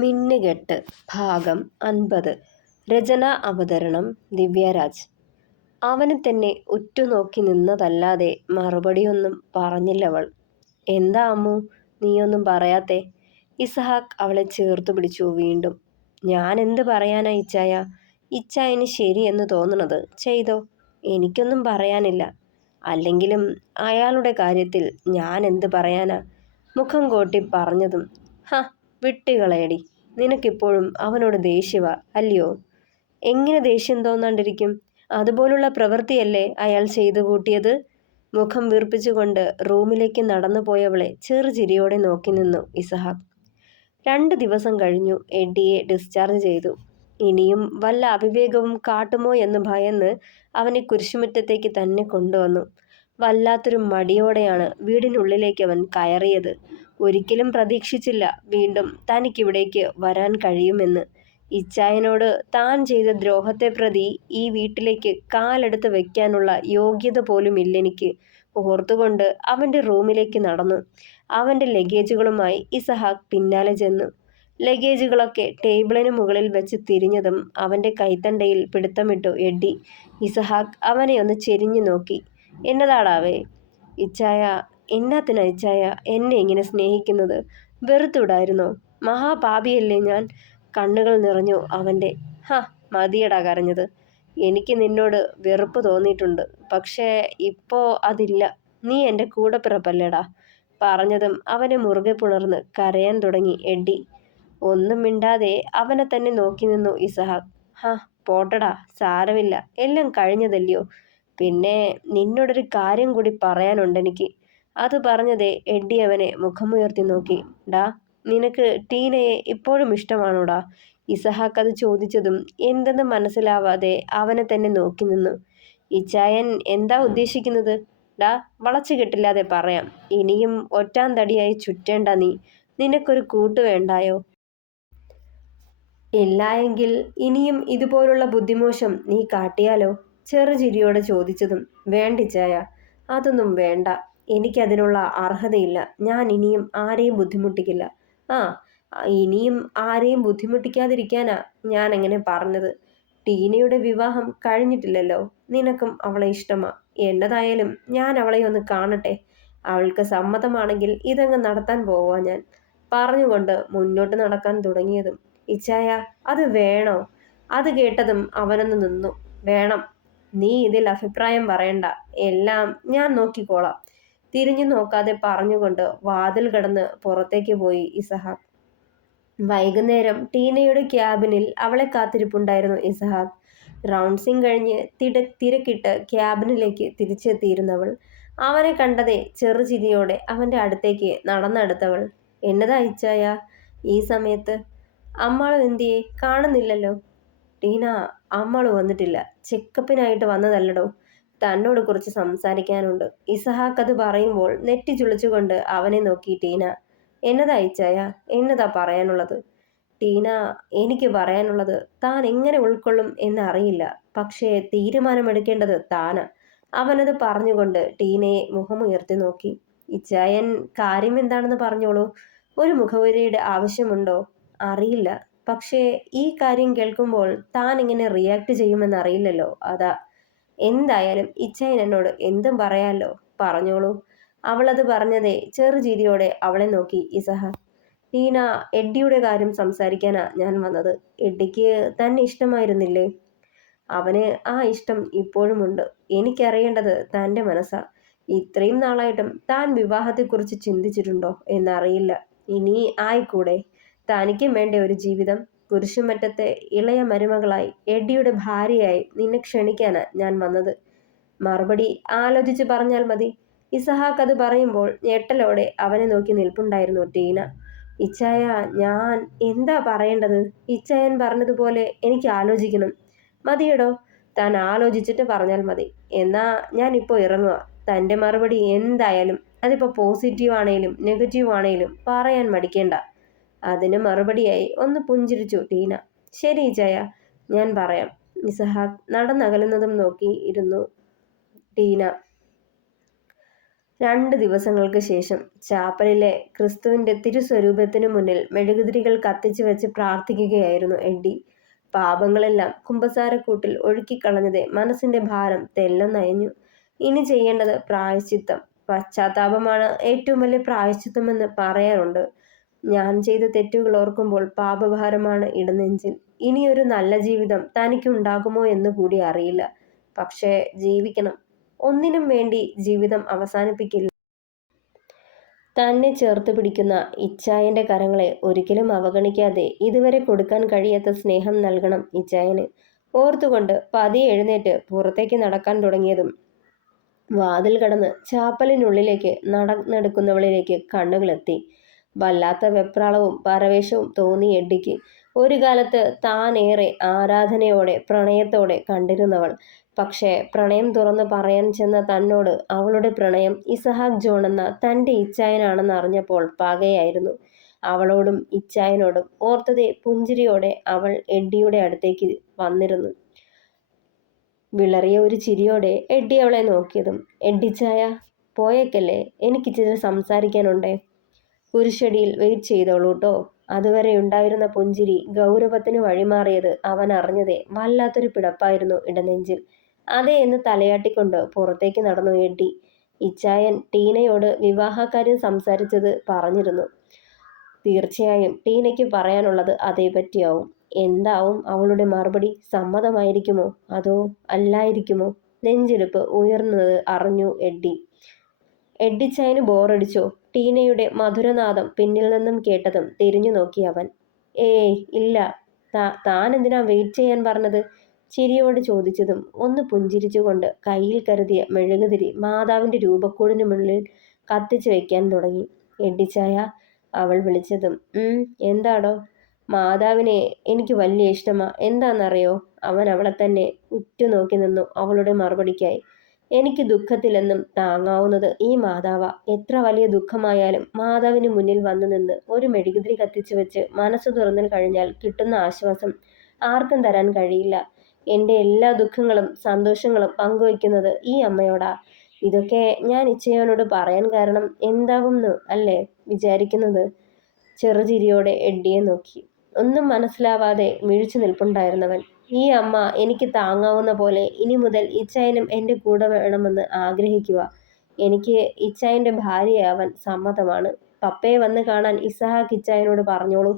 മിന്നുകെട്ട് ഭാഗം 50. രചന അവതരണം ദിവ്യരാജ്. അവനെ തന്നെ ഉറ്റുനോക്കി നിന്നതല്ലാതെ മറുപടിയൊന്നും പറഞ്ഞില്ലവൾ. എന്താ അമ്മു, നീയൊന്നും പറയാത്തെ? ഇസഹാക്ക് അവളെ ചേർത്തു പിടിച്ചു വീണ്ടും. ഞാൻ എന്ത് പറയാനാ ഇച്ചായ? ഇച്ചായന് ശരിയെന്ന് തോന്നണത് ചെയ്തോ, എനിക്കൊന്നും പറയാനില്ല. അല്ലെങ്കിലും അയാളുടെ കാര്യത്തിൽ ഞാൻ എന്ത് പറയാനാ? മുഖം കോട്ടി പറഞ്ഞതും ഹ വിട്ടുകളയടി, നിനക്കിപ്പോഴും അവനോട് ദേഷ്യവാ അല്ലയോ? എങ്ങനെ ദേഷ്യം തോന്നാണ്ടിരിക്കും? അതുപോലുള്ള പ്രവൃത്തിയല്ലേ അയാൾ ചെയ്തു കൂട്ടിയത്? മുഖം വീർപ്പിച്ചുകൊണ്ട് റൂമിലേക്ക് നടന്നു പോയവളെ ചെറുചിരിയോടെ നോക്കി നിന്നു ഇസഹാക്ക്. 2 ദിവസം കഴിഞ്ഞു എഡ്ഡിയെ ഡിസ്ചാർജ് ചെയ്തു. ഇനിയും വല്ല അവിവേകവും കാട്ടുമോ എന്ന് ഭയന്ന് അവനെ കുരിശുമുറ്റത്തേക്ക് തന്നെ കൊണ്ടുവന്നു. വല്ലാത്തൊരു മടിയോടെയാണ് വീടിനുള്ളിലേക്ക് അവൻ കയറിയത്. ഒരിക്കലും പ്രതീക്ഷിച്ചില്ല വീണ്ടും തനിക്കിവിടേക്ക് വരാൻ കഴിയുമെന്ന്. ഇച്ചായനോട് താൻ ചെയ്ത ദ്രോഹത്തെ പ്രതി ഈ വീട്ടിലേക്ക് കാലെടുത്ത് വെക്കാനുള്ള യോഗ്യത പോലും ഇല്ലെനിക്ക്. ഓർത്തുകൊണ്ട് അവൻ്റെ റൂമിലേക്ക് നടന്നു. അവൻ്റെ ലഗേജുകളുമായി ഇസഹാക്ക് പിന്നാലെ ചെന്നു. ലഗേജുകളൊക്കെ ടേബിളിന് മുകളിൽ വെച്ച് തിരിഞ്ഞതും അവൻ്റെ കൈത്തണ്ടയിൽ പിടുത്തമിട്ടു എഡ്ഡി. ഇസഹാക്ക് അവനെ ഒന്ന് ചെരിഞ്ഞു നോക്കി. എന്നതാടാവേ? ഇച്ചായ, എന്നാത്തിനാ ഇച്ചായ എന്നെ ഇങ്ങനെ സ്നേഹിക്കുന്നത്? വെറുത്തുവിടായിരുന്നോ? മഹാപാപിയല്ലേ ഞാൻ? കണ്ണുകൾ നിറഞ്ഞു അവൻ്റെ. ഹ മതിയടാ കരഞ്ഞത്. എനിക്ക് നിന്നോട് വെറുപ്പ് തോന്നിയിട്ടുണ്ട്, പക്ഷേ ഇപ്പോൾ അതില്ല. നീ എൻ്റെ കൂടപ്പിറപ്പല്ലേടാ. പറഞ്ഞതും അവനെ മുറുകെ പുണർന്ന് കരയാൻ തുടങ്ങി എഡ്ഡി. ഒന്നും മിണ്ടാതെ അവനെ തന്നെ നോക്കി നിന്നു ഇസഹാക്ക്. ഹ പോട്ടടാ, സാരമില്ല, എല്ലാം കഴിഞ്ഞതല്ലയോ. പിന്നെ നിന്നോടൊരു കാര്യം കൂടി പറയാനുണ്ടെനിക്ക്. അത് പറഞ്ഞതേ എഡ്ഡി അവനെ മുഖമുയർത്തി നോക്കി. ഡാ, നിനക്ക് ടീനയെ ഇപ്പോഴും ഇഷ്ടമാണോടാ? ഇസഹാക്ക് അത് ചോദിച്ചതും എന്തെന്ന് മനസ്സിലാവാതെ അവനെ തന്നെ നോക്കി നിന്നു. ഇച്ചായൻ എന്താ ഉദ്ദേശിക്കുന്നത്? ഡാ, വളച്ചു കെട്ടില്ലാതെ പറയാം. ഇനിയും ഒറ്റാം തടിയായി ചുറ്റേണ്ട നീ. നിനക്കൊരു കൂട്ട് വേണ്ടായോ? ഇല്ലായെങ്കിൽ ഇനിയും ഇതുപോലുള്ള ബുദ്ധിമോശം നീ കാട്ടിയാലോ? ചെറുചിരിയോടെ ചോദിച്ചതും വേണ്ടിച്ചായ, അതൊന്നും വേണ്ട. എനിക്കതിനുള്ള അർഹതയില്ല. ഞാൻ ഇനിയും ആരെയും ബുദ്ധിമുട്ടിക്കില്ല. ആ, ഇനിയും ആരെയും ബുദ്ധിമുട്ടിക്കാതിരിക്കാനാ ഞാൻ അങ്ങനെ പറഞ്ഞത്. ടീനയുടെ വിവാഹം കഴിഞ്ഞിട്ടില്ലല്ലോ. നിനക്കും അവളെ ഇഷ്ടമാ. എന്നതായാലും ഞാൻ അവളെ ഒന്ന് കാണട്ടെ. അവൾക്ക് സമ്മതമാണെങ്കിൽ ഇതങ്ങ് നടത്താൻ പോവാ ഞാൻ. പറഞ്ഞുകൊണ്ട് മുന്നോട്ട് നടക്കാൻ തുടങ്ങിയതും ഇച്ചായ, അത് വേണോ? അത് കേട്ടതും അവനൊന്ന് നിന്നു. വേണം. നീ ഇതിൽ അഭിപ്രായം പറയണ്ട. എല്ലാം ഞാൻ നോക്കിക്കോളാം. തിരിഞ്ഞു നോക്കാതെ പറഞ്ഞുകൊണ്ട് വാതിൽ കടന്ന് പുറത്തേക്ക് പോയി ഇസഹാക്ക്. വൈകുന്നേരം ടീനയുടെ ക്യാബിനിൽ അവളെ കാത്തിരിപ്പുണ്ടായിരുന്നു ഇസഹാക്ക്. റൗണ്ട്സിങ് കഴിഞ്ഞ് തിരക്കിട്ട് ക്യാബിനിലേക്ക് തിരിച്ചെത്തിയിരുന്നവൾ അവനെ കണ്ടതേ ചെറുചിരിയോടെ അവൻ്റെ അടുത്തേക്ക് നടന്നെടുത്തവൾ. എന്നതാ ഇച്ചായ ഈ സമയത്ത്? അമ്മാളു എന്തിയെ? കാണുന്നില്ലല്ലോ. ടീന, അമ്മാളു വന്നിട്ടില്ല. ചെക്കപ്പിനായിട്ട് വന്നതല്ലടോ. തന്നോട് കുറച്ച് സംസാരിക്കാനുണ്ട്. ഇസഹാക്ക് അത് പറയുമ്പോൾ നെറ്റി ചുളിച്ചുകൊണ്ട് അവനെ നോക്കി ടീന. എന്നതാ ഇച്ചായ? എന്നതാ പറയാനുള്ളത്? ടീന, എനിക്ക് പറയാനുള്ളത് താൻ എങ്ങനെ ഉൾക്കൊള്ളും എന്നറിയില്ല. പക്ഷേ തീരുമാനമെടുക്കേണ്ടത് താനാ. അവനത് പറഞ്ഞുകൊണ്ട് ടീനയെ മുഖമുയർത്തി നോക്കി. ഇച്ചായൻ കാര്യം എന്താണെന്ന് പറഞ്ഞോളൂ. ഒരു മുഖവുരയുടെ ആവശ്യമുണ്ടോ? അറിയില്ല. പക്ഷേ ഈ കാര്യം കേൾക്കുമ്പോൾ താൻ ഇങ്ങനെ റിയാക്ട് ചെയ്യുമെന്നറിയില്ലല്ലോ, അതാ. എന്തായാലും ഇച്ചായൻ എന്നോട് എന്തും പറയാമല്ലോ, പറഞ്ഞോളൂ. അവളത് പറഞ്ഞതേ ചെറുചിരിയോടെ അവളെ നോക്കി ഇസഹാക്ക്. ടീന, എഡ്ഡിയുടെ കാര്യം സംസാരിക്കാനാ ഞാൻ വന്നത്. എഡ്ഡിക്ക് തന്നെ ഇഷ്ടമായിരുന്നില്ലേ? അവന് ആ ഇഷ്ടം ഇപ്പോഴുമുണ്ട്. എനിക്കറിയേണ്ടത് തൻ്റെ മനസ്സാ. ഇത്രയും നാളായിട്ടും താൻ വിവാഹത്തെക്കുറിച്ച് ചിന്തിച്ചിട്ടുണ്ടോ എന്നറിയില്ല. ഇനി ആയിക്കൂടെ? തനിക്കും വേണ്ട ഒരു ജീവിതം. കുരിശുമറ്റത്തെ ഇളയ മരുമകളായി എഡ്ഡിയുടെ ഭാര്യയായി നിന്നെ ക്ഷണിക്കാനാ ഞാൻ വന്നത്. മറുപടി ആലോചിച്ച് പറഞ്ഞാൽ മതി. ഇസഹാക്ക് അത് പറയുമ്പോൾ ഞെട്ടലോടെ അവനെ നോക്കി നിൽപ്പുണ്ടായിരുന്നു ടീന. ഇച്ചായ, ഞാൻ എന്താ പറയേണ്ടത്? ഇച്ചായൻ പറഞ്ഞതുപോലെ എനിക്ക് ആലോചിക്കണം. മതിയടോ, താൻ ആലോചിച്ചിട്ട് പറഞ്ഞാൽ മതി. എന്നാ ഞാൻ ഇപ്പോൾ ഇറങ്ങുക. തൻ്റെ മറുപടി എന്തായാലും, അതിപ്പോൾ പോസിറ്റീവ് ആണേലും നെഗറ്റീവ് ആണേലും പറയാൻ മടിക്കേണ്ട. അതിന് മറുപടിയായി ഒന്ന് പുഞ്ചിരിച്ചു ടീന. ശരി ഇച്ചായ, ഞാൻ പറയാം. ഇസഹാക്ക് നടന്നകലുന്നതും നോക്കി ഇരുന്നു ടീന. 2 ദിവസങ്ങൾക്ക് ശേഷം ചാപ്പലിലെ ക്രിസ്തുവിന്റെ തിരുസ്വരൂപത്തിനു മുന്നിൽ മെഴുകുതിരികൾ കത്തിച്ചു വെച്ച് പ്രാർത്ഥിക്കുകയായിരുന്നു എഡ്ഡി. പാപങ്ങളെല്ലാം കുമ്പസാരക്കൂട്ടിൽ ഒഴുക്കിക്കളഞ്ഞതെ മനസ്സിന്റെ ഭാരം തെല്ലെന്നയഞ്ഞു. ഇനി ചെയ്യേണ്ടത് പ്രായശ്ചിത്തം. പശ്ചാത്താപമാണ് ഏറ്റവും വലിയ പ്രായശ്ചിത്തമെന്ന് പറയാറുണ്ട്. ഞാൻ ചെയ്ത തെറ്റുകൾ ഓർക്കുമ്പോൾ പാപഭാരമാണ് ഇടനെഞ്ചിൽ. ഇനിയൊരു നല്ല ജീവിതം തനിക്കുണ്ടാകുമോ എന്ന് കൂടി അറിയില്ല. പക്ഷേ ജീവിക്കണം. ഒന്നിനും വേണ്ടി ജീവിതം അവസാനിപ്പിക്കില്ല. തന്നെ ചേർത്ത് പിടിക്കുന്ന ഇച്ചായന്റെ കരങ്ങളെ ഒരിക്കലും അവഗണിക്കാതെ ഇതുവരെ കൊടുക്കാൻ കഴിയാത്ത സ്നേഹം നൽകണം ഇച്ചായന്. ഓർത്തുകൊണ്ട് പതിയെ എഴുന്നേറ്റ് പുറത്തേക്ക് നടക്കാൻ തുടങ്ങിയതും വാതിൽ കടന്ന് ചാപ്പലിനുള്ളിലേക്ക് നടന്നെടുക്കുന്നവളിലേക്ക് കണ്ണുകളെത്തി. വല്ലാത്ത വെപ്രാളവും പരവേശവും തോന്നി എഡ്ഡിക്ക്. ഒരു കാലത്ത് താൻ ഏറെ ആരാധനയോടെ പ്രണയത്തോടെ കണ്ടിരുന്നവൾ. പക്ഷേ പ്രണയം തുറന്നു പറയാൻ ചെന്ന തന്നോട് അവളുടെ പ്രണയം ഇസഹാക്ക് ജോൺ എന്ന തൻ്റെ ഇച്ചായനാണെന്ന് അറിഞ്ഞപ്പോൾ പകയായിരുന്നു. അവളോടും ഇച്ചായനോടും. ഓർത്തതെ പുഞ്ചിരിയോടെ അവൾ എഡ്ഡിയുടെ അടുത്തേക്ക് വന്നിരുന്നു. വിളറിയ ഒരു ചിരിയോടെ എഡ്ഡി അവളെ നോക്കിയതും, എഡ്ഡിച്ചായ പോയേക്കല്ലേ, എനിക്കിച്ചിരി സംസാരിക്കാനുണ്ടേ. കുരിശടിയിൽ വെയിറ്റ് ചെയ്തോളൂട്ടോ. അതുവരെ ഉണ്ടായിരുന്ന പുഞ്ചിരി ഗൗരവത്തിന് വഴിമാറിയത് അവൻ അറിഞ്ഞതേ വല്ലാത്തൊരു പിടപ്പായിരുന്നു ഇടനെഞ്ചിൽ. അതെ എന്ന് തലയാട്ടിക്കൊണ്ട് പുറത്തേക്ക് നടന്നു എഡ്ഡി. ഇച്ചായൻ ടീനയോട് വിവാഹക്കാര്യം സംസാരിച്ചത് പറഞ്ഞിരുന്നു. തീർച്ചയായും ടീനയ്ക്ക് പറയാനുള്ളത് അതേപറ്റിയാവും. എന്താവും അവളുടെ മറുപടി? സമ്മതമായിരിക്കുമോ അതോ അല്ലായിരിക്കുമോ? നെഞ്ചിടിപ്പ് ഉയർന്നത് അറിഞ്ഞു എഡ്ഡി. എഡ്ഡിച്ചായന് ബോറടിച്ചോ? ടീനയുടെ മധുരനാദം പിന്നിൽ നിന്നും കേട്ടതും തിരിഞ്ഞു നോക്കി അവൻ. ഏയ് ഇല്ല. താൻ എന്തിനാ വെയിറ്റ് ചെയ്യാൻ പറഞ്ഞത്? ചിരിയോട് ചോദിച്ചതും ഒന്ന് പുഞ്ചിരിച്ചുകൊണ്ട് കയ്യിൽ കരുതിയ മെഴുകുതിരി മാതാവിന്റെ രൂപക്കൂടിന് മുന്നിൽ കത്തിച്ചു വെക്കാൻ തുടങ്ങി. എഡ്ഡിച്ചായ അവൾ വിളിച്ചതും എന്താടോ? മാതാവിനെ എനിക്ക് വലിയ ഇഷ്ടമാ. എന്താണെന്നറിയോ? അവൻ അവളെ തന്നെ ഉറ്റുനോക്കി നിന്നു അവളുടെ മറുപടിക്കായി. എനിക്ക് ദുഃഖത്തിലെന്നും താങ്ങാവുന്നത് ഈ മാതാവാ. എത്ര വലിയ ദുഃഖമായാലും മാതാവിന് മുന്നിൽ വന്നു നിന്ന് ഒരു മെഴുകുതിരി കത്തിച്ചു വെച്ച് മനസ്സ് തുറന്നു കഴിഞ്ഞാൽ കിട്ടുന്ന ആശ്വാസം ആർക്കും തരാൻ കഴിയില്ല. എൻ്റെ എല്ലാ ദുഃഖങ്ങളും സന്തോഷങ്ങളും പങ്കുവയ്ക്കുന്നത് ഈ അമ്മയോടാ. ഇതൊക്കെ ഞാൻ ഇച്ചയോനോട് പറയാൻ കാരണം എന്താവുമെന്ന് അല്ലേ വിചാരിക്കുന്നത്? ചെറുചിരിയോടെ എഡ്ഡിയെ നോക്കി. ഒന്നും മനസ്സിലാവാതെ മിഴിച്ചു നിൽപ്പുണ്ടായിരുന്നവൻ. ഈ അമ്മ എനിക്ക് താങ്ങാവുന്ന പോലെ ഇനി മുതൽ ഇച്ചായനും എൻ്റെ കൂടെ വേണമെന്ന് ആഗ്രഹിക്കുക. എനിക്ക് ഇച്ചായൻ്റെ ഭാര്യയാവാൻ സമ്മതമാണ്. പപ്പയെ വന്ന് കാണാൻ ഇസഹാക്ക് ഇച്ചായനോട് പറഞ്ഞോളൂ.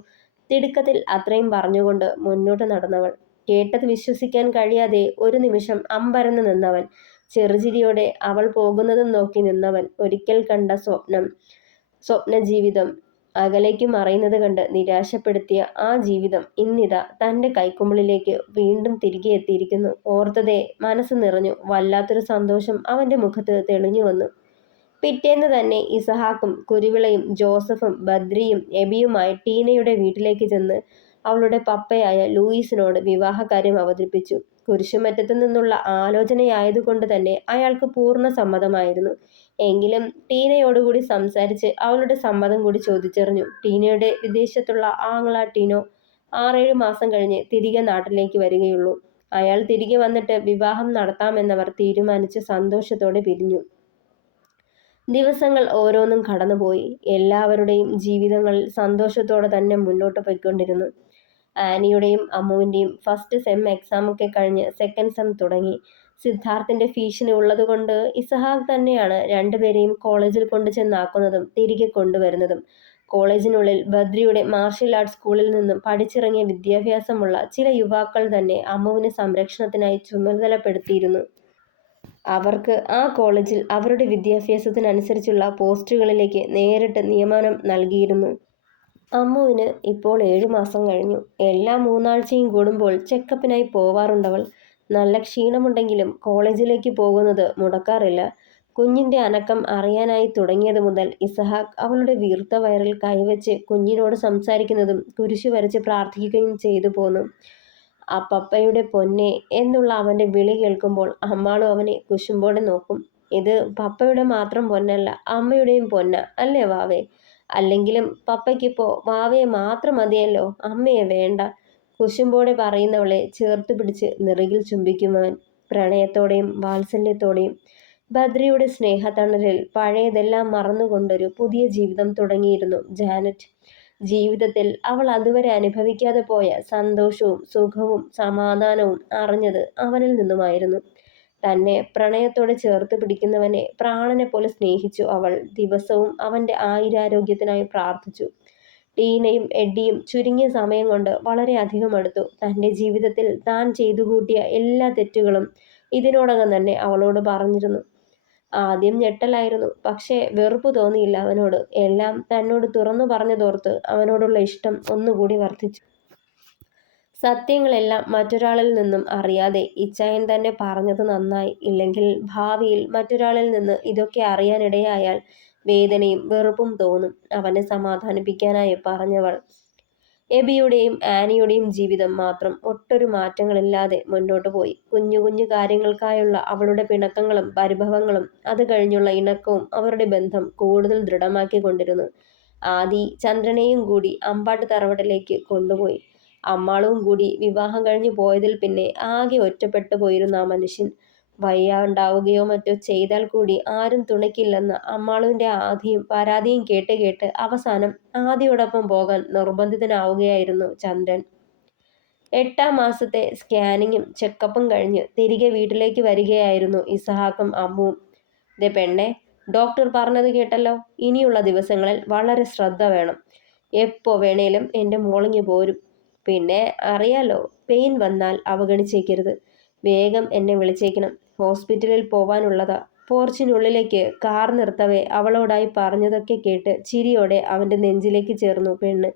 തിടുക്കത്തിൽ അത്രയും പറഞ്ഞുകൊണ്ട് മുന്നോട്ട് നടന്നവൾ. കേട്ടത് വിശ്വസിക്കാൻ കഴിയാതെ ഒരു നിമിഷം അമ്പരന്ന് നിന്നവൻ. ചെറുചിരിയോടെ അവൾ പോകുന്നതും നോക്കി നിന്നവൻ ഒരിക്കൽ കണ്ട സ്വപ്ന ജീവിതം അകലേക്ക് മറയുന്നത് കണ്ട് നിരാശപ്പെടുത്തിയ ആ ജീവിതം ഇന്നിതാ തൻ്റെ കൈക്കുമ്പിളിലേക്ക് വീണ്ടും തിരികെ എത്തിയിരിക്കുന്നു. ഓർത്തതേ മനസ്സ് നിറഞ്ഞു. വല്ലാത്തൊരു സന്തോഷം അവൻ്റെ മുഖത്ത് തെളിഞ്ഞു വന്നു. പിറ്റേന്ന് തന്നെ ഇസഹാക്കും കുരുവിളയും ജോസഫും ബദ്രിയും എബിയുമായി ടീനയുടെ വീട്ടിലേക്ക് ചെന്ന് അവളുടെ പപ്പയായ ലൂയിസിനോട് വിവാഹകാര്യം അവതരിപ്പിച്ചു. കുരിശുമറ്റത്തു നിന്നുള്ള ആലോചനയായതുകൊണ്ട് തന്നെ അയാൾക്ക് പൂർണ്ണ സമ്മതമായിരുന്നു. എങ്കിലും ടീനയോടുകൂടി സംസാരിച്ച് അവളുടെ സമ്മതം കൂടി ചോദിച്ചറിഞ്ഞു. ടീനയുടെ വിദേശത്തുള്ള ആങ്ങള ടീനോ 6-7 മാസം കഴിഞ്ഞ് തിരികെ നാട്ടിലേക്ക് വരികയുള്ളൂ. അയാൾ തിരികെ വന്നിട്ട് വിവാഹം നടത്താമെന്നവർ തീരുമാനിച്ച് സന്തോഷത്തോടെ പിരിഞ്ഞു. ദിവസങ്ങൾ ഓരോന്നും കടന്നുപോയി. എല്ലാവരുടെയും ജീവിതങ്ങളിൽ സന്തോഷത്തോടെ തന്നെ മുന്നോട്ട് പോയിക്കൊണ്ടിരുന്നു. ആനിയുടെയും അമ്മുവിൻ്റെയും ഫസ്റ്റ് സെം എക്സാമൊക്കെ കഴിഞ്ഞ് സെക്കൻഡ് സെം തുടങ്ങി. സിദ്ധാർത്ഥിന്റെ ഭീഷണി ഉള്ളതുകൊണ്ട് ഇസഹാക്ക് തന്നെയാണ് രണ്ടുപേരെയും കോളേജിൽ കൊണ്ടു ചെന്നാക്കുന്നതും തിരികെ കൊണ്ടുവരുന്നതും. കോളേജിനുള്ളിൽ ബദ്രിയുടെ മാർഷ്യൽ ആർട്സ് സ്കൂളിൽ നിന്നും പഠിച്ചിറങ്ങിയ വിദ്യാഭ്യാസമുള്ള ചില യുവാക്കൾ തന്നെ അമ്മുവിന് സംരക്ഷണത്തിനായി ചുമതലപ്പെടുത്തിയിരുന്നു. അവർക്ക് ആ കോളേജിൽ അവരുടെ വിദ്യാഭ്യാസത്തിനനുസരിച്ചുള്ള പോസ്റ്റുകളിലേക്ക് നേരിട്ട് നിയമനം നൽകിയിരുന്നു. അമ്മുവിന് ഇപ്പോൾ 7 മാസം കഴിഞ്ഞു. എല്ലാ 3 ആഴ്ചയും കൂടുമ്പോൾ ചെക്കപ്പിനായി പോവാറുണ്ടവൾ. നല്ല ക്ഷീണമുണ്ടെങ്കിലും കോളേജിലേക്ക് പോകുന്നത് മുടക്കാറില്ല. കുഞ്ഞിൻ്റെ അനക്കം അറിയാനായി തുടങ്ങിയത് മുതൽ ഇസഹാക്ക് അവളുടെ വീർത്ത വയറിൽ കൈവച്ച് കുഞ്ഞിനോട് സംസാരിക്കുന്നതും കുരിശു വരച്ച് പ്രാർത്ഥിക്കുകയും ചെയ്തു പോന്നു. ആ പപ്പയുടെ പൊന്നെ എന്നുള്ള അവൻ്റെ വിളി കേൾക്കുമ്പോൾ അമ്മാളും അവനെ കുശുമ്പോടെ നോക്കും. ഇത് പപ്പയുടെ മാത്രം പൊന്നല്ല, അമ്മയുടെയും പൊന്ന അല്ലേ വാവേ? അല്ലെങ്കിലും പപ്പയ്ക്കിപ്പോ വാവയെ മാത്രം മതിയല്ലോ, അമ്മയെ വേണ്ട. കുശുമ്പോടെ പറയുന്നവളെ ചേർത്ത് പിടിച്ച് നെറുകിൽ ചുംബിക്കുമവൻ പ്രണയത്തോടെയും വാത്സല്യത്തോടെയും. ബദ്രിയുടെ സ്നേഹത്തണലിൽ പഴയതെല്ലാം മറന്നുകൊണ്ടൊരു പുതിയ ജീവിതം തുടങ്ങിയിരുന്നു ജാനറ്റ്. ജീവിതത്തിൽ അവൾ അതുവരെ അനുഭവിക്കാതെ പോയ സന്തോഷവും സുഖവും സമാധാനവും അറിഞ്ഞത് അവനിൽ നിന്നുമായിരുന്നു. തന്നെ പ്രണയത്തോടെ ചേർത്ത് പിടിക്കുന്നവനെ പ്രാണനെ പോലെ സ്നേഹിച്ചു അവൾ. ദിവസവും അവന്റെ ആയുരാരോഗ്യത്തിനായി പ്രാർത്ഥിച്ചു. ടീനയും എഡ്ഡിയും ചുരുങ്ങിയ സമയം കൊണ്ട് വളരെയധികം അടുത്തു. തന്റെ ജീവിതത്തിൽ താൻ ചെയ്തു കൂട്ടിയ എല്ലാ തെറ്റുകളും ഇതിനോടകം തന്നെ അവളോട് പറഞ്ഞിരുന്നു. ആദ്യം ഞെട്ടലായിരുന്നു, പക്ഷേ വെറുപ്പ് തോന്നിയില്ല അവനോട്. എല്ലാം തന്നോട് തുറന്നു പറഞ്ഞതോർത്ത് അവനോടുള്ള ഇഷ്ടം ഒന്നുകൂടി വർദ്ധിച്ചു. സത്യങ്ങളെല്ലാം മറ്റൊരാളിൽ നിന്നും അറിയാതെ ഇച്ചായൻ തന്നെ പറഞ്ഞത് നന്നായി. ഇല്ലെങ്കിൽ ഭാവിയിൽ മറ്റൊരാളിൽ നിന്ന് ഇതൊക്കെ അറിയാനിടയായാൽ വേദനയും വെറുപ്പും തോന്നും. അവനെ സമാധാനിപ്പിക്കാനായി പറഞ്ഞവൾ. എബിയുടെയും ആനിയുടെയും ജീവിതം മാത്രം ഒട്ടൊരു മാറ്റങ്ങളില്ലാതെ മുന്നോട്ടു പോയി. കുഞ്ഞു കുഞ്ഞു കാര്യങ്ങൾക്കായുള്ള അവളുടെ പിണക്കങ്ങളും പരിഭവങ്ങളും അത് കഴിഞ്ഞുള്ള ഇണക്കവും അവരുടെ ബന്ധം കൂടുതൽ ദൃഢമാക്കിക്കൊണ്ടിരുന്നു. ആദി ചന്ദ്രനെയും കൂടി അമ്പാട്ട് തറവാട്ടിലേക്ക് കൊണ്ടുപോയി. അമ്മാളും കൂടി വിവാഹം കഴിഞ്ഞു പോയതിൽ പിന്നെ ആകെ ഒറ്റപ്പെട്ടു പോയിരുന്ന ആ മനുഷ്യൻ. വയ്യാണ്ടാവുകയോ മറ്റോ ചെയ്താൽ കൂടി ആരും തുണയ്ക്കില്ലെന്ന അമ്മാളുവിന്റെ ആധിയും പരാതിയും കേട്ട് കേട്ട് അവസാനം ആദിയോടൊപ്പം പോകാൻ നിർബന്ധിതനാവുകയായിരുന്നു ചന്ദ്രൻ. 8-ാം മാസത്തെ സ്കാനിങ്ങും ചെക്കപ്പും കഴിഞ്ഞ് തിരികെ വീട്ടിലേക്ക് വരികയായിരുന്നു ഇസഹാക്കും അമ്മുവും. ദേ പെണ്ണെ, ഡോക്ടർ പറഞ്ഞത് കേട്ടല്ലോ. ഇനിയുള്ള ദിവസങ്ങളിൽ വളരെ ശ്രദ്ധ വേണം. എപ്പോ വേണേലും എൻ്റെ മോളിങ്ങ് പോരും. പിന്നെ അറിയാലോ, പെയിൻ വന്നാൽ അവഗണിച്ചേക്കരുത്. വേഗം എന്നെ വിളിച്ചേക്കണം. ഹോസ്പിറ്റലിൽ പോവാനുള്ളതാ. പോർച്ചിനുള്ളിലേക്ക് കാർ നിർത്തവേ അവളോടായി പറഞ്ഞതൊക്കെ കേട്ട് ചിരിയോടെ അവന്റെ നെഞ്ചിലേക്ക് ചേർന്നു പെണ്ണ്.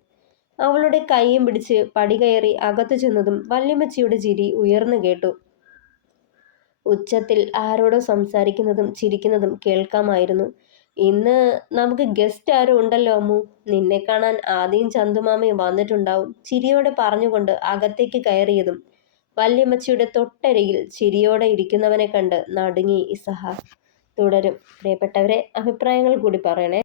അവളുടെ കൈയും പിടിച്ച് പടി കയറി അകത്തു ചെന്നതും വല്യമ്മച്ചിയുടെ ചിരി ഉയർന്നു കേട്ടു. ഉച്ചത്തിൽ ആരോടോ സംസാരിക്കുന്നതും ചിരിക്കുന്നതും കേൾക്കാമായിരുന്നു. ഇന്ന് നമുക്ക് ഗസ്റ്റ് ആരോ ഉണ്ടല്ലോ അമ്മു. നിന്നെ കാണാൻ ആദ്യം ചന്തുമാമയും വന്നിട്ടുണ്ടാവും. ചിരിയോടെ പറഞ്ഞുകൊണ്ട് അകത്തേക്ക് കയറിയതും വല്യമ്മച്ചിയുടെ തൊട്ടരികിൽ ചിരിയോടെ ഇരിക്കുന്നവനെ കണ്ട് നടുങ്ങി ഇസഹാക്ക്. തുടരും. പ്രിയപ്പെട്ടവരെ, അഭിപ്രായങ്ങൾ കൂടി പറയണേ.